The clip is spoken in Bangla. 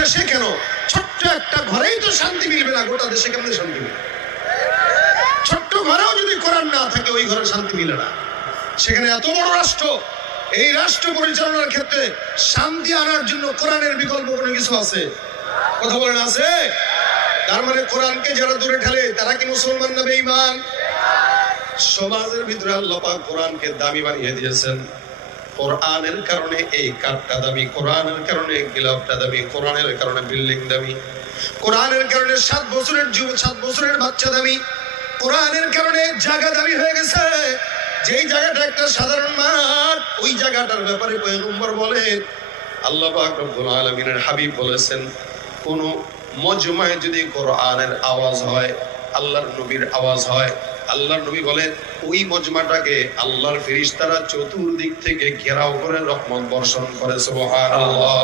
দেশে কেন, ছোট্ট একটা ঘরেই তো শান্তি মিলবে না, গোটা দেশে কেমনে শান্তি মিলবে? ছোট্ট ঘরেও যদি কোরআন না থাকে ওই ঘরে শান্তি মিলে না। সেখানে এত বড় রাষ্ট্র, এই রাষ্ট্র পরিচালনার ক্ষেত্রে শান্তি আনার জন্য কোরআনের বিকল্প কোনো কিছু আছে? কথা বলেন আছে? তার মানে কোরআনকে যারা দূরে ঠেলে তারা কি মুসলমান না বেঈমান? সমাজের ভিতরে আল্লাহ পাক কোরআনকে দামি বানিয়ে দিয়েছেন। কোরআনের কারণে এই কাঠটা দামি, কোরআনের কারণে গিলাফটা দামি, কোরআনের কারণে বিল্ডিং দামি, কোরআনের কারণে 7 বছরের বাচ্চা দামি, কোরআনের কারণে জায়গা দামি হয়ে গেছে। যেই জায়গাটা একটা সাধারণ মাঠ, ওই জায়গাটার ব্যাপারে পয়গম্বর বলেন, আল্লাহ পাক রব্বুল আলামিনের হাবিব বলেছেন, কোন মজমায় যদি কোরআনের আওয়াজ হয়, আল্লাহর নবীর আওয়াজ হয়, আল্লাহর নবী বলেন ওই মজমাটাকে আল্লাহর ফেরেশতারা চতুর্দিক থেকে ঘেরাও করে রহমত বর্ষণ করে। সুবহানাল্লাহ।